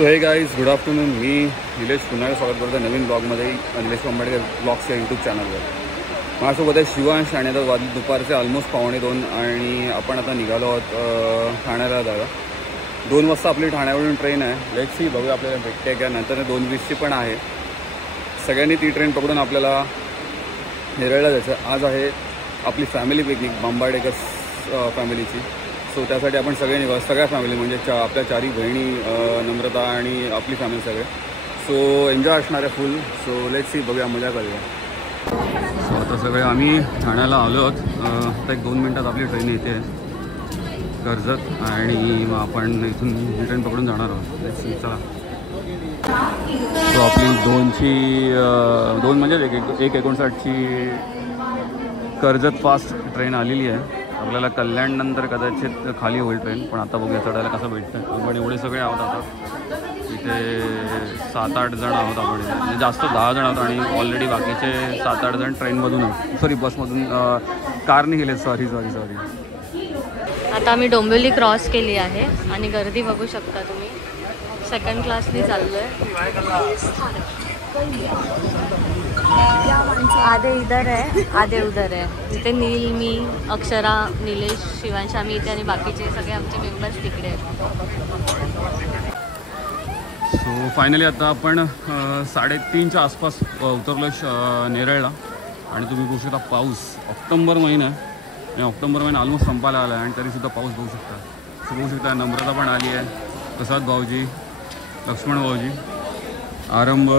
So हे guys, good afternoon. मी निलेश पुन्हा स्वागत करतो नवीन ब्लॉगमध्ये, निलेश कांबळे ब्लॉगच्या यूट्यूब चॅनलवर. माझ्यासोबत आहे शिवांश आणि आता वाजले दुपारचे ऑलमोस्ट 1:15 आणि आपण आता निघालो आहोत ठाण्याला जागा. 2 वाजता आपली ठाण्यावरून ट्रेन आहे. लेट्स सी, बघूया आपल्याला भेटते का. नंतर 2:20ची पण आहे. सगळ्यांनी ती ट्रेन पकडून आपल्याला नेरळला जायचं. आज आहे आपली फॅमिली पिकनिक, बांबाडेकर फॅमिलीची. सो त्यासाठी आपण सगळ्या फॅमिली म्हणजे आपल्या 4 बहिणी, नम्रता आणि आपली फॅमिली सगळे. सो एन्जॉय असणार आहे फुल. सो लेट्स सी, बघूया, मजा करूया. सो आता सगळे आम्ही ठाण्याला आलो आहोत. आता 1-2 मिनटात आपली ट्रेन येते कर्जत आणि मग आपण इथून ट्रेन पकडून जाणार आहोत. लेट्स सी, चला. सो आपली 2 म्हणजे 1:59ची कर्जत फास्ट ट्रेन आलेली आहे. आपल्याला कल्याण नंतर कदाचित खाली होईल ट्रेन, पण आता बघूया चढायला कसं भेटतं. पण एवढे सगळे आहोत आता इथे. 7-8 जण आहोत आपण, म्हणजे जास्त 10 जण आहोत आणि ऑलरेडी बाकीचे 7-8 जण ट्रेनमधून आहेत. सॉरी, बसमधून, कारने गेले. सॉरी. आता आम्ही डोंबिवली क्रॉस केली आहे आणि गर्दी बघू शकता तुम्ही. 2nd क्लासनी चाललो आहे. आधे इधर आहे, आधे उधर आहे. इथे नील, मी, अक्षरा, निलेश, शिवांश आम्ही इथे आणि बाकीचे सगळे आमचे मेंबर्स तिकडे आहेत. सो फायनली आता आपण 3:30च्या आसपास उतरलो नेरळला. आणि तुम्ही बघू शकता पाऊस. ऑक्टोबर महिना आणि ऑक्टोबर महिना ऑलमोस्ट संपायला आला आहे आणि तरीसुद्धा पाऊस बघू शकता. सो बघू शकता नम्रता पण आली आहे, प्रसाद भाऊजी, लक्ष्मण भाऊजी, आरंभ,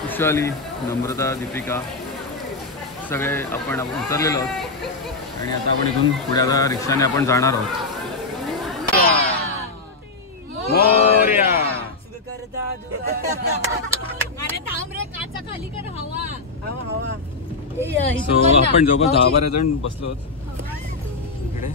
खुशाली, नम्रता, दीपिका, सगळे आपण उतरलेलो आहोत. आणि आता आपण इथून पुढे आता रिक्षाने आपण जाणार आहोत. सो आपण जवळपास 10-12 जण बसलो आहोत इकडे.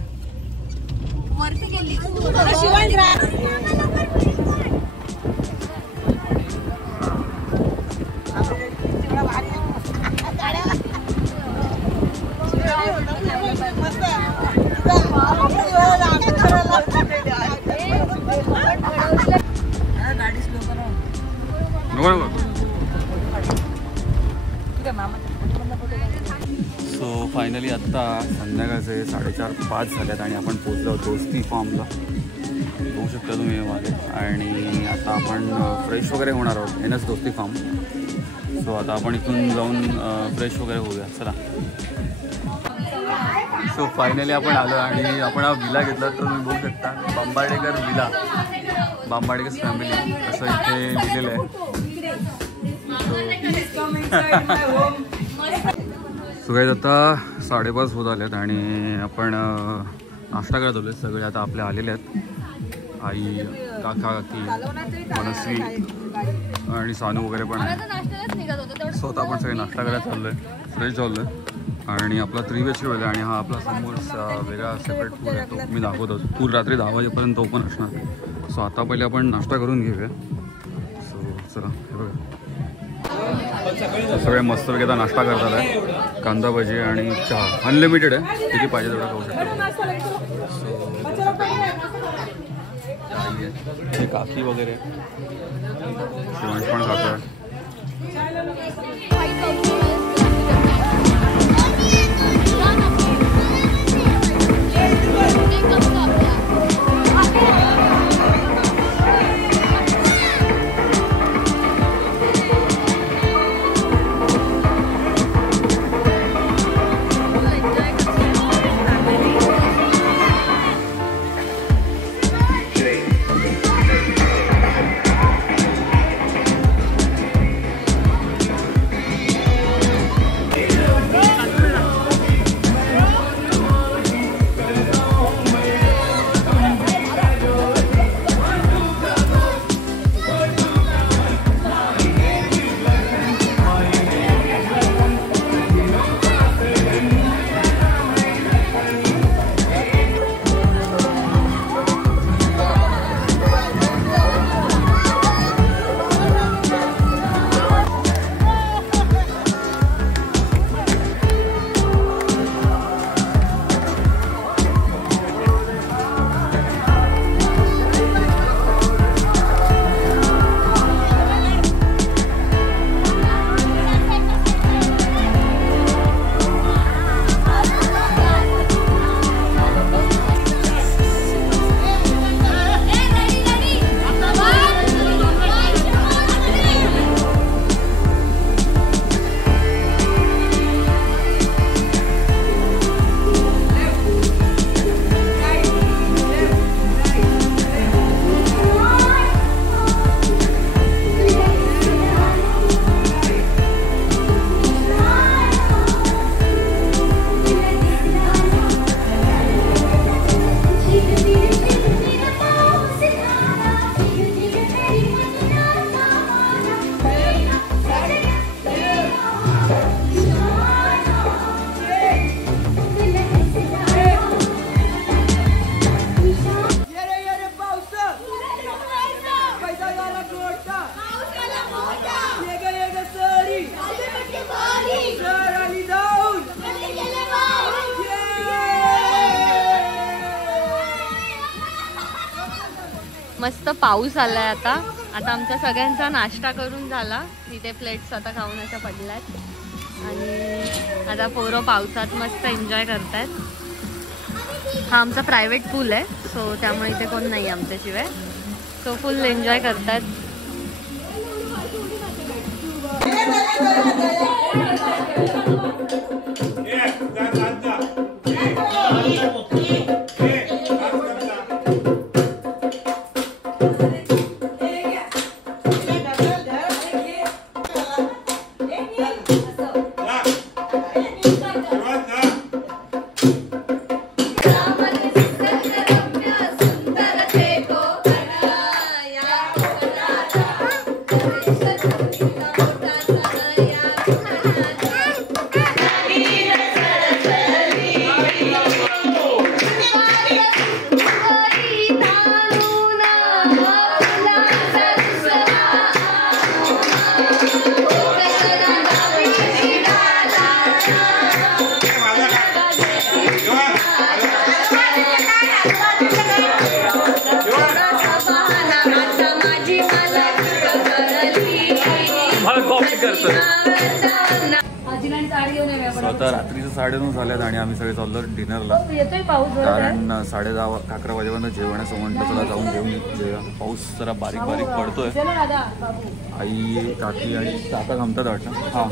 सो फायनली आत्ता संध्याकाळचे 4:30-5 झाल्यात आणि आपण पोचलो दोस्ती फार्मला. बघू शकता तुम्ही मागे. आणि आता आपण फ्रेश वगैरे होणार आहोत. हेनच दोस्ती फार्म. सो आता आपण इथून जाऊन फ्रेश वगैरे होऊया. चला. सो फायनली आपण आलो आणि आपण हा विला घेतला. तर तुम्ही बघू शकता बांबाडेकर विला, बांबाडेकर फॅमिली असं इथे लिहिलेलं आहे. सो काही आता 5:30 होत आलेत आणि आपण नाश्ता करत आलो. सगळे आता आपले आलेले आहेत. आई, काका, काकी, मनस्वी आणि सानू वगैरे पण आहे. सो आता आपण सगळे नाश्ता करायला चाललो आहे, फ्रेश झालो आहे. आणि आपला 3 BHK होईल आणि हा आपला समोर वेगळा सेपरेट पूल आहे, तो मी दाखवतो. पूल रात्री 10 वाजेपर्यंत ओपन असणार. सो आता पहिले आपण नाश्ता करून घेऊया. सो चला, हे बघा सगळे मस्त वगैरे नाश्ता करतात आहे. कांदा भजी आणि चहा अनलिमिटेड आहे, किती पाहिजे तेवढा खाऊ शकतो. सो काकी वगैरे शिवांश पण खातो आहे. मस्त पाऊस आलाय आता आमचा सगळ्यांचा नाश्ता करून झाला. इथे प्लेट्स आता खाऊन अशा पडल्यात आणि आता पोरं पावसात मस्त एन्जॉय करतायत. हा आमचा प्रायव्हेट पूल आहे, सो त्यामुळे इथे कोण नाही आमच्याशिवाय, सो फुल एन्जॉय करतात. आता रात्रीचं 9:30 झाल्यात आणि आम्ही सगळे चाललो डिनरला. कारण 10:30-11 वाजेपर्यंत जेवण आहे, सो म्हटलं चला जाऊन घेऊन जेव्हा पाऊस जरा बारीक बारीक पडतोय. आई काकी आणि काका थांबतात वाटतं. हां,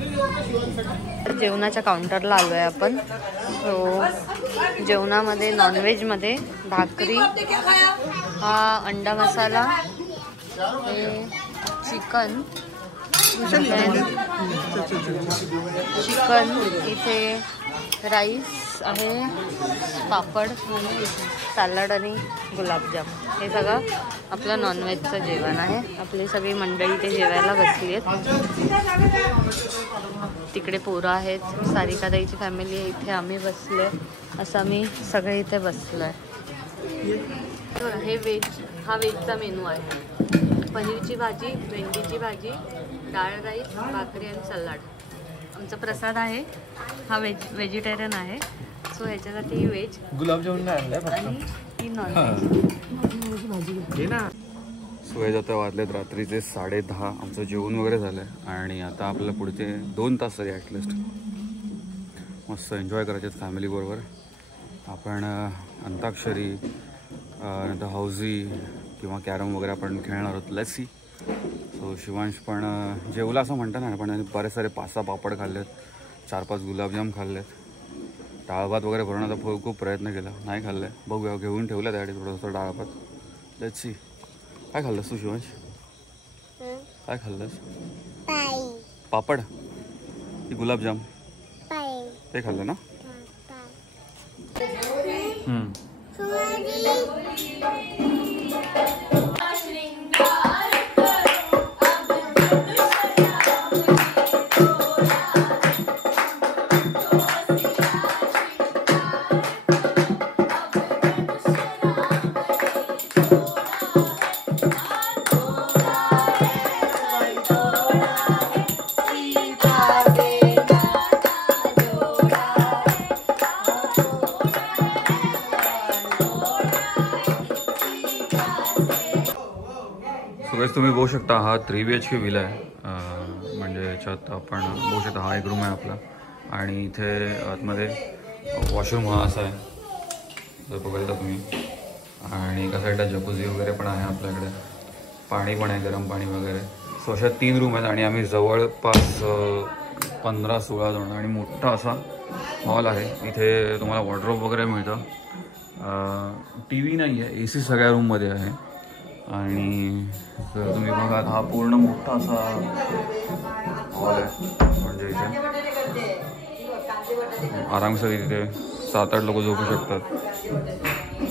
जेवणाच्या काउंटरला आलो आहे आपण. सो जेवणामध्ये नॉनव्हेजमध्ये भाकरी, हा अंडा मसाला, हे चिकन, इथे राईस आहे, पापड, सॅलड आणि गुलाबजाम. हे सगळं आपलं नॉनव्हेजचं जेवण आहे. आपली सगळी मंडळी इथे जेवायला बसली आहेत. तिकडे पोरं आहेत, सारिका ताईची फॅमिली आहे, इथे आम्ही बसले, असं आम्ही सगळे इथे बसलो आहे. हे हा व्हेजचा मेनू आहे. पनीरची भाजी, भेंडीची भाजी, डाळ राईस, भाकरी आणि सलाड. आमचा प्रसाद आहे, हा व्हेजिटेरियन आहे, सो ह्याच्यासाठी व्हेज, गुलाबजामुन आणि ही नॉनव्हेज भाजी. सोय जाता वाजलेत रात्रीचे 10:30. आमचं जेवण वगैरे झालं आहे आणि आता आपल्याला पुढचे 2 तास तरी ॲटलिस्ट मस्त एन्जॉय करायचे आहेत फॅमिलीबरोबर. आपण अंताक्षरी, नंतर हाऊजी किंवा कॅरम वगैरे आपण खेळणार आहोत. Let's see. सो शिवांश पण जेवला असं म्हणता ना, पण बरेच सारे 5-6 पापड खाल्लेत, 4-5 गुलाबजाम खाल्लेत, डाळ भात वगैरे भरवण्याचा खूप प्रयत्न केला, नाही खाल्लं आहे. बघूया, घेऊन ठेवलं त्यासाठी थोडंसं डाळ भात. Let's see. काय खाल्लंस तू शिवांश? काय खाल्लंस? पापड की गुलाबजाम? ते खाल्लं ना? तुम्ही बघू शकता, हा 3 BHK विला आहे. म्हणजे याच्यात आपण बघू शकता, हा एक रूम आहे आपला आणि इथे आतमध्ये वॉशरूम हा असा आहे, जर बघायचा तुम्ही. आणि एका साईडला जकुझी वगैरे पण आहे आपल्याकडे, पाणी पण आहे, गरम पाणी वगैरे. सो अशा 3 रूम आहेत आणि आम्ही जवळपास 15-16 जण. आणि मोठा असा हॉल आहे. इथे तुम्हाला वॉर्डरोब वगैरे मिळतं. TV नाही आहे, AC सगळ्या रूममध्ये आहे. आणि जर तुम्ही बघा, हा पूर्ण मोठा असा हॉल आहे. म्हणजे इथे आरामशीर इथे 7-8 लोक झोपू शकतात.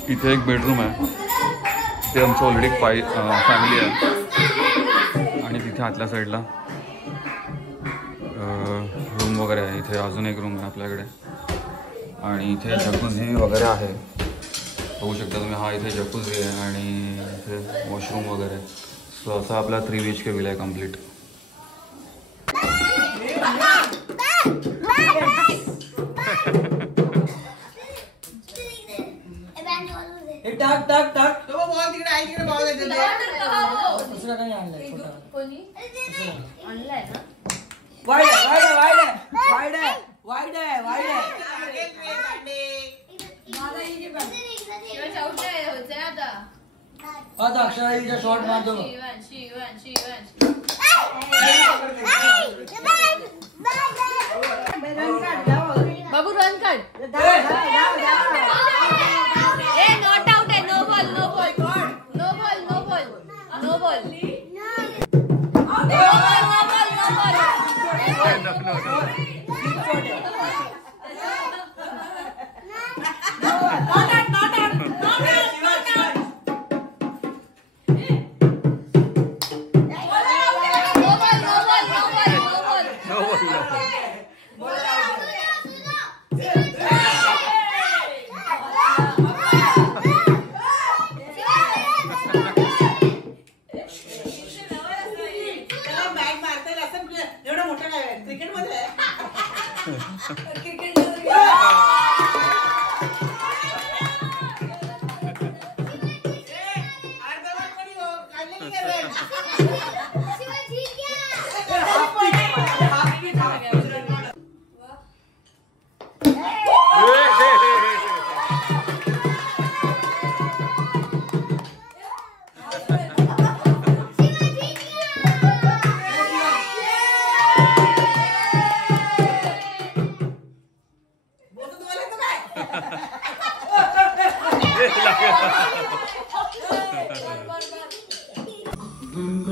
इथे एक बेडरूम आहे, ते आमचं ऑलरेडी फॅमिली आहे. आणि तिथे आतल्या साईडला रूम वगैरे आहे. इथे अजून एक रूम आहे आपल्याकडे आणि इथे जकुझी वगैरे आहे, बघू शकता तुम्ही. हा इथे जकुझी आहे आणि इथे वॉशरूम वगैरे. सो असा आपला 3 BHK विला आहे कम्प्लीट. टाक टाक टाक. आणलाय ना अक्षराच्या शॉट मारतो बाबू रन काढ ए नॉट आउट आहे no ball no ball no ball no ball no ball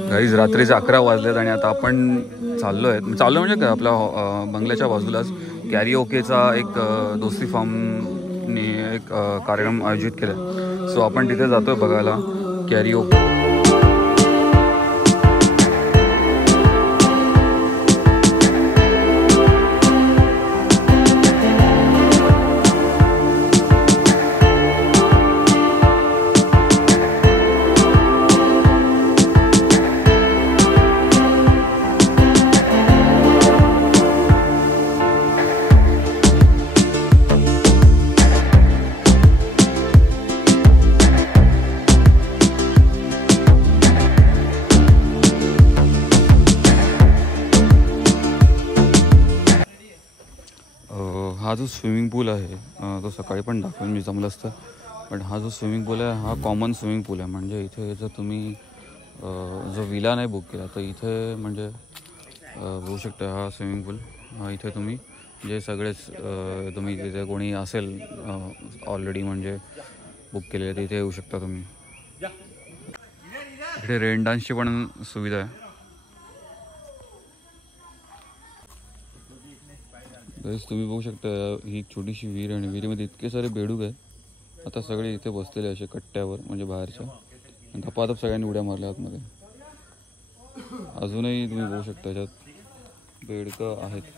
guys रात्रीचे 11 वाजलेत आणि आता आपण चाललोय म्हणजे काय आपल्या बंगल्याच्या बाजूलाच कॅरिओकेचा एक दोस्ती फार्मने एक कार्यक्रम आयोजित केला आहे. सो आपण तिथे जातोय बघायला कॅरिओके. हा जो स्विमिंग पूल आहे तो सकाळी पण दाखवेन मी जमलं असतं. पण हा जो स्विमिंग पूल आहे हा कॉमन स्विमिंग पूल आहे. म्हणजे इथे जर तुम्ही जो विला नाही बुक केला तर इथे म्हणजे होऊ शकतं हा स्विमिंग पूल. इथे तुम्ही जे सगळेच तुम्ही तिथे कोणी असेल ऑलरेडी म्हणजे बुक केलेले तिथे येऊ शकता तुम्ही. इथे रेन डान्सची पण सुविधा आहे. तुम्ही बघू शकता ही छोटीशी विहीर आणि विहिरीमध्ये इतके सारे बेडूक आहे. आता सगळे इथे बसलेले असे कट्ट्यावर म्हणजे बाहेरच्या धपाधप सगळ्यांनी उड्या मारल्या आतमध्ये. अजूनही तुम्ही बघू शकता याच्यात बेडकं आहेत.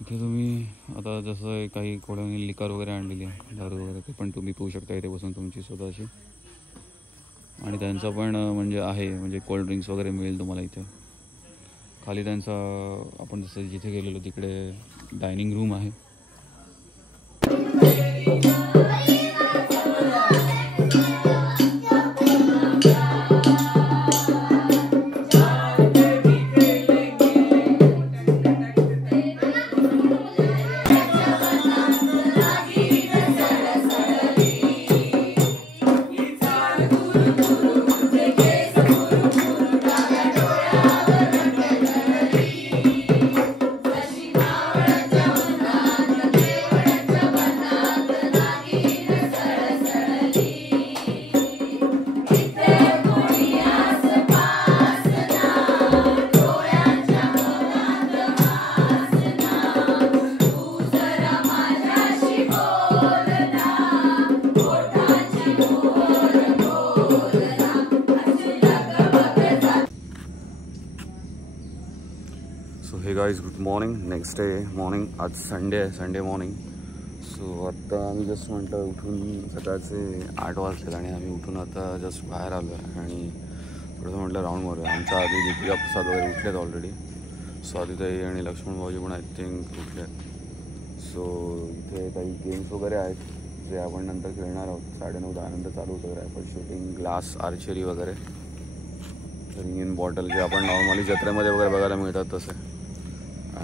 इथे तुम्ही आता जसं काही कोणाने लिकर वगैरे आणलेली आहे दारू वगैरे ते पण तुम्ही पिऊ शकता इथे बसून तुमची स्वतःची. आणि त्यांचा पण म्हणजे आहे म्हणजे कोल्ड ड्रिंक्स वगैरे मिळेल तुम्हाला इथे. खाली त्यांचा आपण जसं जिथे गेलेलो तिकडे डायनिंग रूम आहे. हे guys good morning. Next day morning. आज संडे आहे, संडे मॉर्निंग. सो आत्ता आम्ही जस्ट म्हटलं उठून सकाळचे 8 वाजले आणि आम्ही उठून आता जस्ट बाहेर आलो आहे आणि थोडंसं म्हटलं राऊंड मारूया. आमच्या आधी दीपिका प्रसाद वगैरे उठलेत ऑलरेडी. स्वातीताई आणि लक्ष्मण भाऊजी पण आय थिंक उठलेत. सो इथे काही गेम्स वगैरे आहेत जे आपण नंतर खेळणार आहोत. 9:30-10 नंतर चालू होतं. रायफल शूटिंग, ग्लास आर्चरी वगैरे, रिंग इन बॉटल जे आपण नॉर्मली जत्रेमध्ये वगैरे बघायला मिळतात तसे.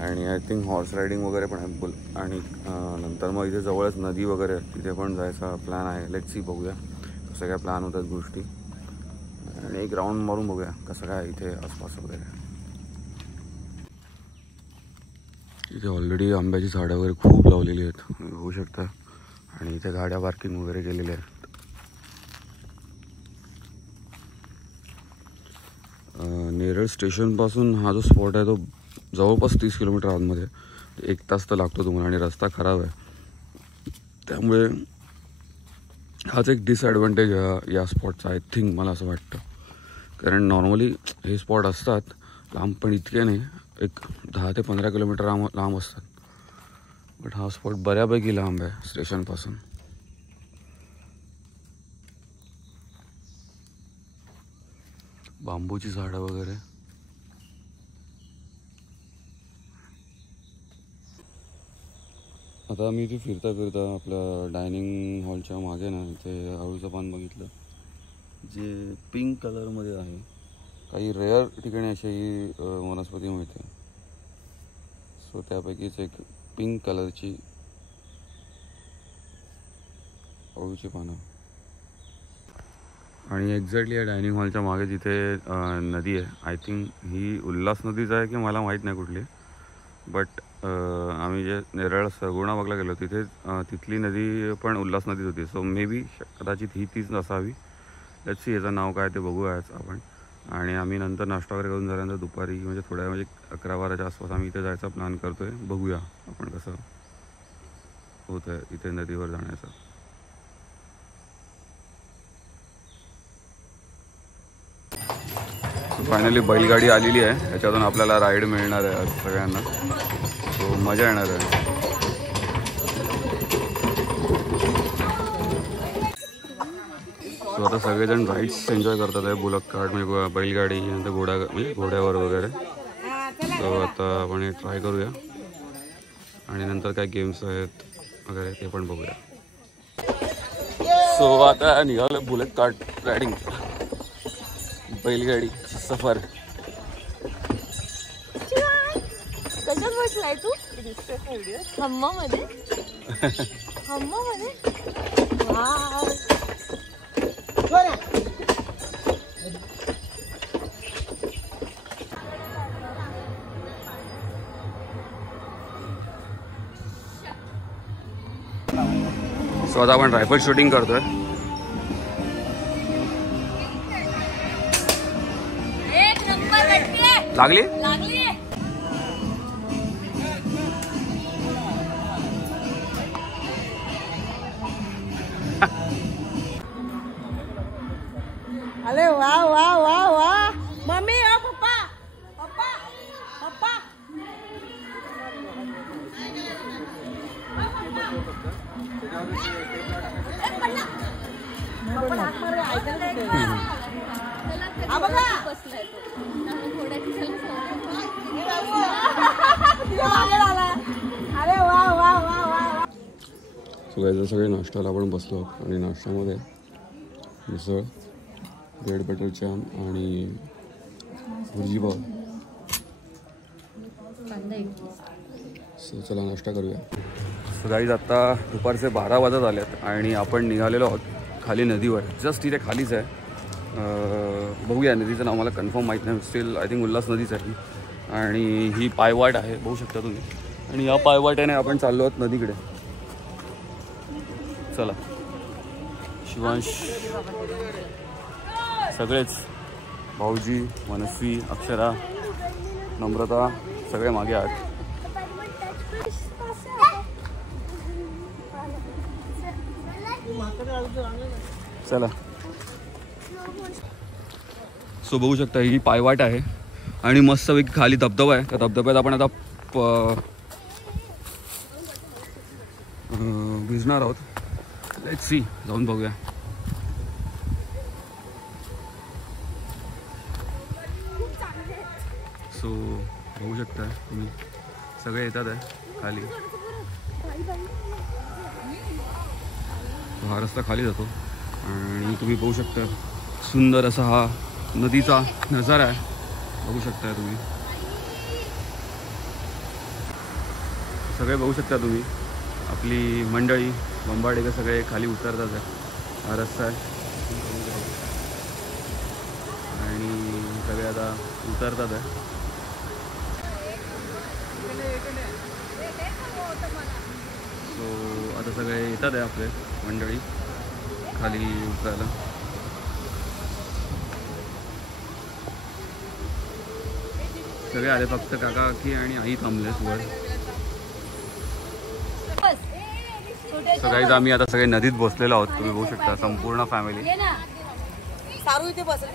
आणि आय थिंक हॉर्स रायडिंग वगैरे पण आहे. आणि नंतर मग इथे जवळच नदी वगैरे तिथे पण जायचा प्लॅन आहे. लेट्स सी, बघूया कसं काय प्लॅन होतात गोष्टी. आणि एक राऊंड मारून बघूया कसं काय इथे आसपास वगैरे. इथे ऑलरेडी आंब्याची झाडं वगैरे खूप लावलेली आहेत, होऊ शकतं. आणि इथे गाड्या पार्किंग वगैरे केलेल्या आहेत. नेरळ स्टेशनपासून हा जो स्पॉट आहे तो जवळपास 30 किलोमीटर आतमध्ये. 1 तास तर लागतो तुम्हाला आणि रस्ता खराब आहे. त्यामुळे हाच एक डिसॲडव्हान्टेज या स्पॉटचा आय थिंक, मला असं वाटतं. कारण नॉर्मली हे स्पॉट असतात लांब, पण इतके नाही. एक 10 ते 15 किलोमीटर लांब असतात. बट हा स्पॉट बऱ्यापैकी लांब आहे स्टेशनपासून. बांबूची झाडं वगैरे. आता मी इथे फिरता फिरता आपल्या डायनिंग हॉलच्या मागे ना इथे आळूचं पान बघितलं जे पिंक कलरमध्ये आहे. काही रेअर ठिकाणी अशी वनस्पती मिळते. सो त्यापैकीच एक पिंक कलरची अळूची पानं. आणि एक्झॅक्टली या डायनिंग हॉलच्या मागे जिथे नदी आहे, आय थिंक ही उल्हास नदीच आहे की मला माहीत नाही कुठली. बट आम्ही जे नेरळ सरगुणाबागला गेलो तिथे तिथली नदी पण उल्हास नदीच होती. सो मे बी कदाचित ही तीच नसावी. लेट्स सी, याचं नाव काय ते बघूयाच आपण. आणि आम्ही नंतर नाश्ता वगैरे करून झाल्यानंतर दुपारी म्हणजे थोड्या म्हणजे 11-12च्या आसपास आम्ही इथे जायचा प्लॅन करतो आहे. बघूया आपण कसं होतं आहे इथे नदीवर जाण्याचं. फायनली बैलगाडी आलेली आहे. त्याच्यातून आपल्याला राईड मिळणार आहे आज सगळ्यांना. सो मजा येणार आहे. सो आता सगळेजण राईड्स एन्जॉय करतात आहे. बुलक कार्ट म्हणजे बैलगाडी, नंतर म्हणजे घोड्यावर वगैरे. सो आता आपण ट्राय करूया आणि नंतर काय गेम्स आहेत वगैरे ते पण बघूया. सो आता निघालं बुलेट कार्ट रायडिंग, बैलगाडी सफर. कशात बसलाय तू? हम्मामध्ये? हम्मामध्ये? वाव. सो आता आपण रायफल शूटिंग करतोय. लागली? अरे वाह वाह वाह वाह. मम्मी और पप्पा पप्पा पप्पा. अरे वाह वाह वाह वाह. सगळ्याचं सगळे नाश्त्याला आपण बसलो आणि नाश्त्यामध्ये मिसळ, ब्रेड बटर जॅम आणि भुर्जी पाव. सो चला नाश्ता करूया. सकाळीच आत्ता दुपारचे 12 वाजत आलेत आणि आपण निघालेलो आहोत खाली नदीवर. जस्ट इथे खालीच आहे. बघूया, नदीचं नाव मला कन्फर्म माहीत नाही. स्टील आय थिंक उल्हास नदीच आहे. आणि ही पायवाट आहे, बघू शकता तुम्ही. आणि या पायवाट्याने आपण चाललो आहोत नदीकडे. चला. शिवांश, सगळेच भाऊजी, मनस्वी, अक्षरा, नम्रता सगळे मागे आहेत. चला. सो बघू शकता ही पायवाट आहे आणि मस्तपैकी खाली धबधबा आहे. त्या धबधब्यात आपण आता भिजणार आहोत. लेट्स सी, जाऊन बघूया. सो बघू शकता तुम्ही सगळे येतात आहे खाली. हा रस्ता खाली जातो आणि तुम्ही बघू शकता सुंदर असा हा नदीचा नजारा आहे. बघू शकता तुम्ही सगळे बघू शकता तुम्ही आपली मंडळी बंबाडेकर सगळे खाली उतरतात आहे. हा रस्ता आहे आणि सगळे आता उतरतात आहे. सो आता सगळे येतात आहे आपले मंडळी खाली उतरायला. सगळे आले फक्त काका काकी आणि आई थांबलेच वर. सगळीच आम्ही आता सगळे नदीत बसलेलो आहोत. तुम्ही बघू शकता संपूर्ण फॅमिली. सारू इथे बसेल.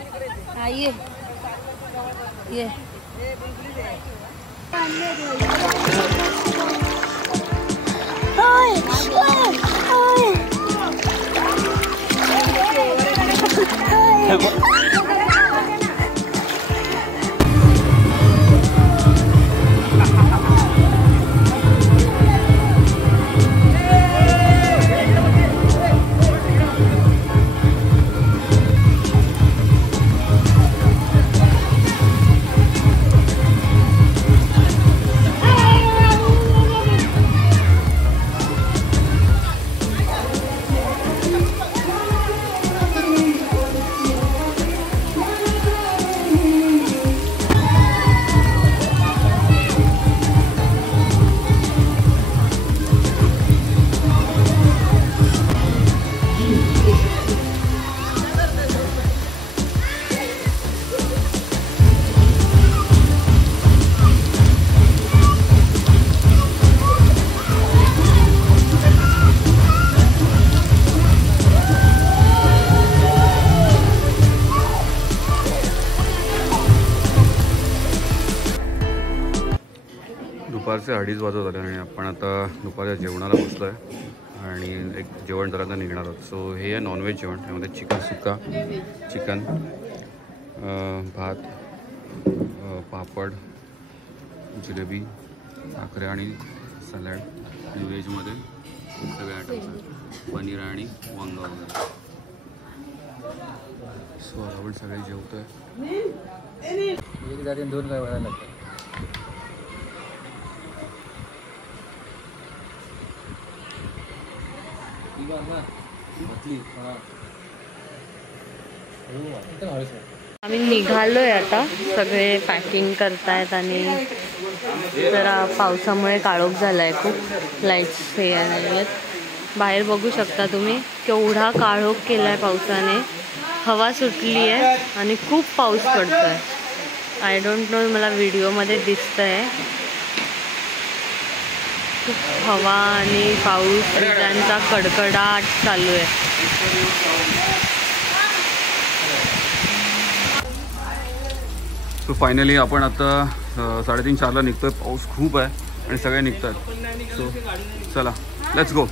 ये ये दुपारचे 2:30 वाजत आले आणि आपण आता दुपारच्या जेवणाला बसलो आहे आणि एक जेवण करायला निघणार आहोत. सो हे आहे नॉनव्हेज जेवण. त्यामध्ये चिकन सुक्का, चिकन, भात, पापड, जिलेबी, भाकऱ्या आणि सॅलड. आणि व्हेजमध्ये सगळे आयटम्स आहेत, पनीर आणि वांगा वगैरे. सो आपण सगळे जेवतो आहे. एक जाती 2 काय वेळा लागतात. आम्ही निघालोय आता. सगळे पॅकिंग करतायत आणि जरा पावसामुळे काळोख झालाय खूप. लाईट्स हे नाही आहेत. बाहेर बघू शकता तुम्ही केवढा काळोख केलाय पावसाने. हवा सुटली आहे आणि खूप पाऊस पडतोय. आय डोंट नो मला व्हिडिओमध्ये दिसतंय. खूप हवा आणि पाऊस त्यांचा कडकडाट चालू आहे. सो फायनली आपण आता 3:30-4ला निघतोय. पाऊस खूप आहे आणि सगळे निघतात. सो चला लेट्स गो.